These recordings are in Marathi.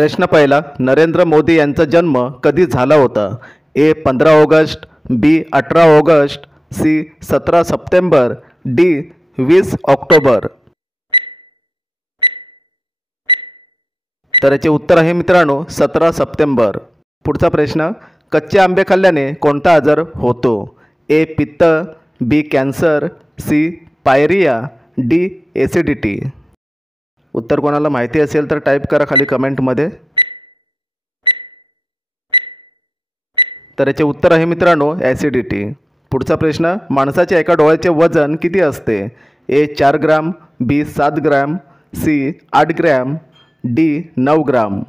प्रश्न पहिला, नरेंद्र मोदी यांचा जन्म कधी झाला होता? A 15 August, B 18 August, C 17 September, D 20 October. तर याचे उत्तर आहे मित्रांनो 17 सप्टेंबर. पुढचा प्रश्न, कच्चे आंबे खाल्ल्याने कोणता आजार होतो? ए पित्त, B cancer, C pyorrhoea, D acidity. उत्तर कोणाला माहिती असेल तर टाईप करा खाली कमेंटमध्ये. तर याचे उत्तर आहे मित्रांनो ॲसिडिटी. पुढचा प्रश्न, माणसाच्या एका डोळ्याचे वजन किती असते? ए 4 ग्राम, बी 7 ग्राम, सी 8 ग्रॅम, डी 9 ग्राम.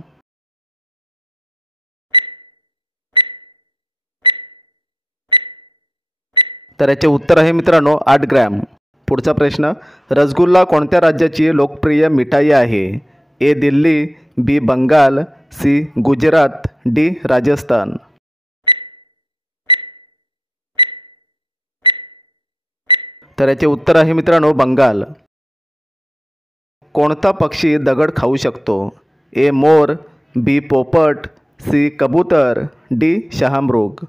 तर याचे उत्तर आहे मित्रांनो 8 ग्रॅम. पुढचा प्रश्न, रसगुल्ला कोणत्या राज्याची लोकप्रिय मिठाई आहे? ए दिल्ली, बी बंगाल, सी गुजरात, डी राजस्थान. तर याचे उत्तर आहे मित्रांनो बंगाल. कोणता पक्षी दगड खाऊ शकतो? ए मोर, बी पोपट, सी कबूतर, डी शहामृग.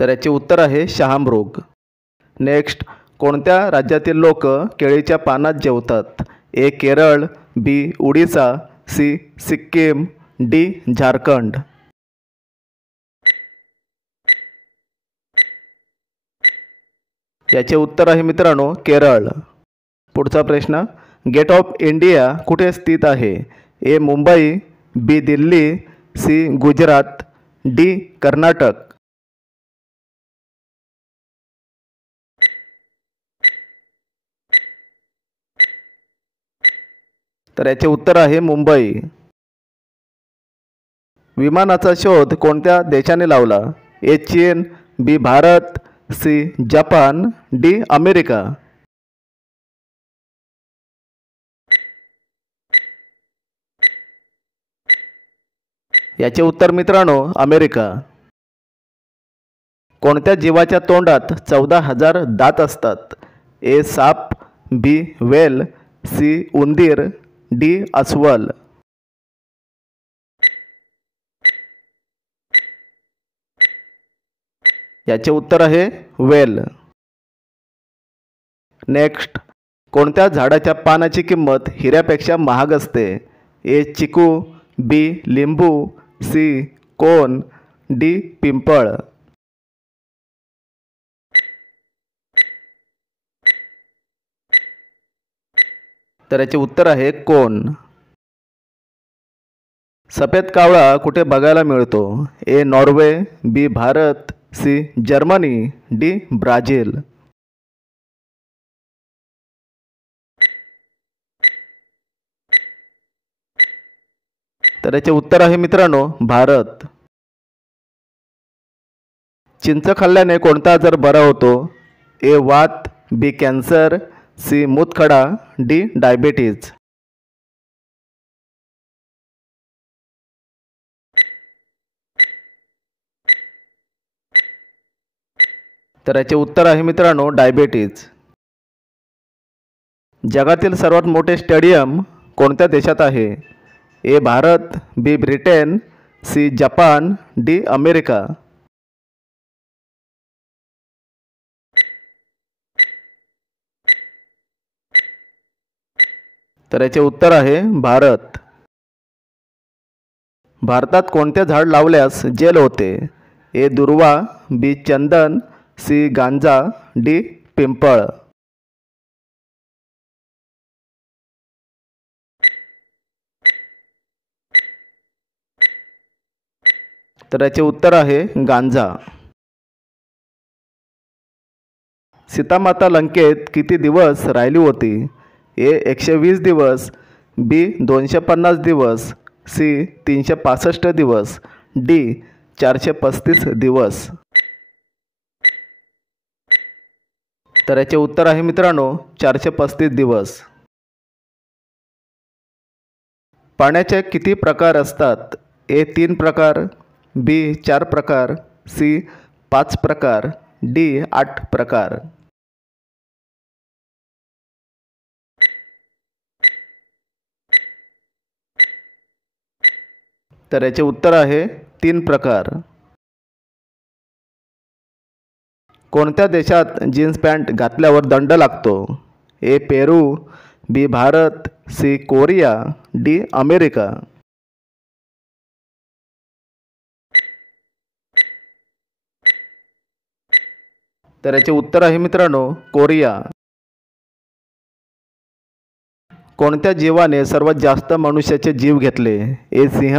तर याचे उत्तर आहे शहामृग. नेक्स्ट, कोणत्या राज्यातील लोक केळीच्या पानात जेवतात? ए केरळ, बी उडीसा, सी सिक्कीम, डी झारखंड. याचे उत्तर आहे मित्रांनो केरळ. पुढचा प्रश्न, गेट ऑफ इंडिया कुठे स्थित आहे? ए मुंबई, बी दिल्ली, सी गुजरात, डी कर्नाटक. तर याचे उत्तर आहे मुंबई. विमानाचा शोध कोणत्या देशाने लावला? ए चीन, B Bharat, C Japan, D America. याचे उत्तर मित्रांनो अमेरिका. कोणत्या जीवाच्या तोंडात 14,000 दात असतात? ए साप, बी वेल, सी उंदीर, डी अस्वल. याचे उत्तर आहे वेल. नेक्स्ट, कोणत्या झाडाच्या पानाची किंमत हिऱ्यापेक्षा महाग असते? ए चिकू, बी लिंबू, सी कोन, डी पिंपळ. तर याचे उत्तर आहे कोन. सफेद कावळा कुठे बघायला मिळतो? A Norway, B Bharat, C Germany, D Brazil. तर याचे उत्तर आहे मित्रांनो भारत. चिंच खाल्ल्याने कोणता आजार बरा होतो? ए वात, बी कॅन्सर, सी मूतखडा, डी डायबिटीज. तर याचे उत्तर आहे मित्रांनो डायबिटीज. जगातील सर्वात मोठे स्टेडियम कोणत्या देशात आहे? A Bharat, B Britain, C Japan, D America. तर याचे उत्तर आहे भारत. भारतात कोणते झाड लावल्यास जेल होते? ए दुर्वा, बी चंदन, सी गांजा, डी पिंपळ. तर याचे उत्तर आहे गांजा. सीतामाता लंकेत किती दिवस राहिली होती? ए 120 दिवस, बी 250 दिवस, सी 365 दिवस, डी 435 दिवस. तर याचे उत्तर आहे मित्रांनो 435 दिवस. पाण्याचे किती प्रकार असतात? ए 3 प्रकार, बी 4 प्रकार, सी 5 प्रकार, डी 8 प्रकार. तर याचे उत्तर आहे 3 प्रकार. कोणत्या देशात जीन्स पॅन्ट घातल्यावर दंड लागतो? A Peru, B Bharat, C Korea, D America. तर याचे उत्तर आहे मित्रांनो कोरिया. कोणत्या जीवाने सर्वात जास्त मनुष्याचे जीव घेतले? ए सिंह,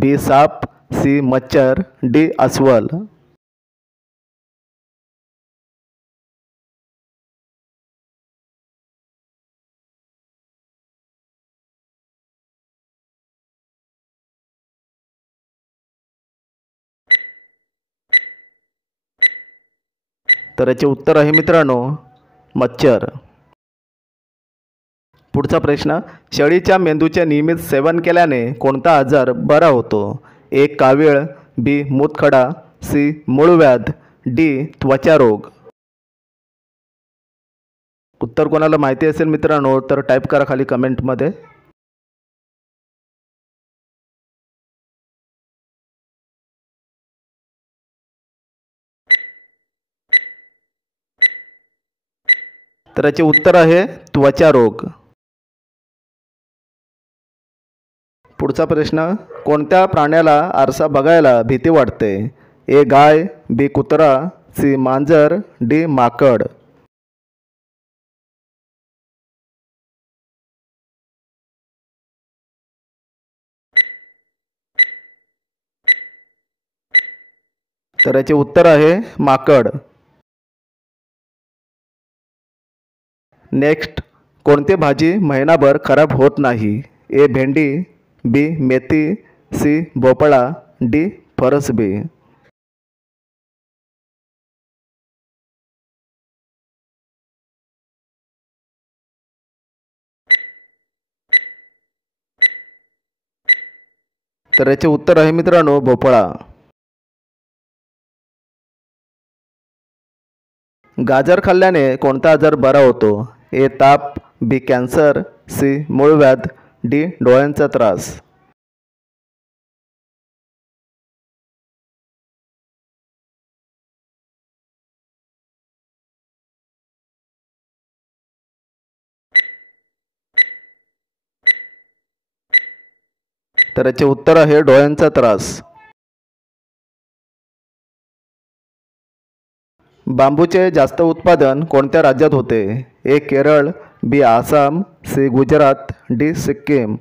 बी साप, सी मच्छर, डी अस्वल. तर याचे उत्तर आहे मित्रांनो मच्छर. पुढचा प्रश्न, शेळीच्या मेंदूचे नियमित सेवन केल्याने कोणता आजार बरा होतो? ए कावीळ, बी मूतखडा, सी मूळव्याध, डी त्वचा रोग. उत्तर कोणाला माहिती असेल मित्रांनो तर टाईप करा खाली कमेंटमध्ये. तर याचे उत्तर आहे त्वचा रोग. पुढचा प्रश्न, कोणत्या प्राण्याला आरसा बघायला भीती वाटते? ए गाय, बी कुत्रा, सी मांजर, डी माकड. तर याचे उत्तर आहे माकड. नेक्स्ट, कोणती भाजी महिनाभर खराब होत नाही? ए भेंडी, बी मेथी, सी भोपळा, डी फरसबी. तर याचे उत्तर आहे मित्रांनो भोपळा. गाजर खाल्ल्याने कोणता आजार बरा होतो? ए ताप, बी कॅन्सर, सी मूळव्याध, डी डोळ्यांचा त्रास. तर याचे उत्तर आहे डोळ्यांचा त्रास. बांबूचे जास्त उत्पादन कोणत्या राज्यात होते? ए केरळ, बी आसाम, सी गुजरात, डी सिक्कीम.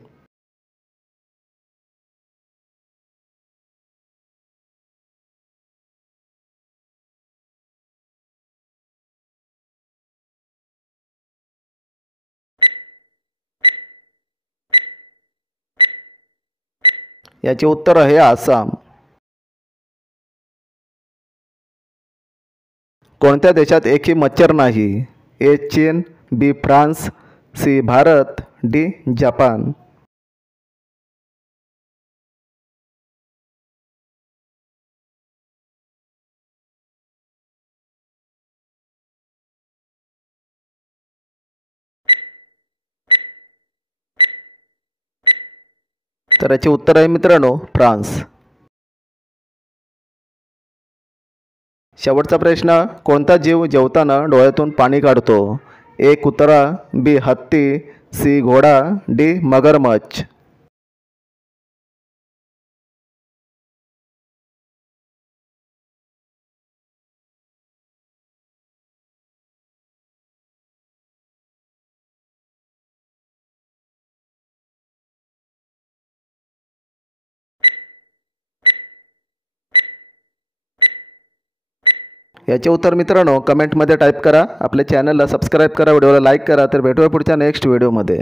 याचे उत्तर आहे आसाम. कोणत्या देशात एकही मच्छर नाही? ए चीन, B France, C Bharat, D Japan. तर याचे उत्तर आहे मित्रांनो फ्रान्स. शेवटचा प्रश्न, कोणता जीव जेवताना डोळ्यातून पाणी काढतो? ए कुत्रा, बी हत्ती, सी घोडा, डी मगरमच्छ. याचे उत्तर मित्रांनो कमेंटमध्ये टाईप करा. आपल्या चॅनलला सबस्क्राईब करा, व्हिडिओला लाईक करा. तर भेटूया पुढच्या नेक्स्ट व्हिडिओमध्ये.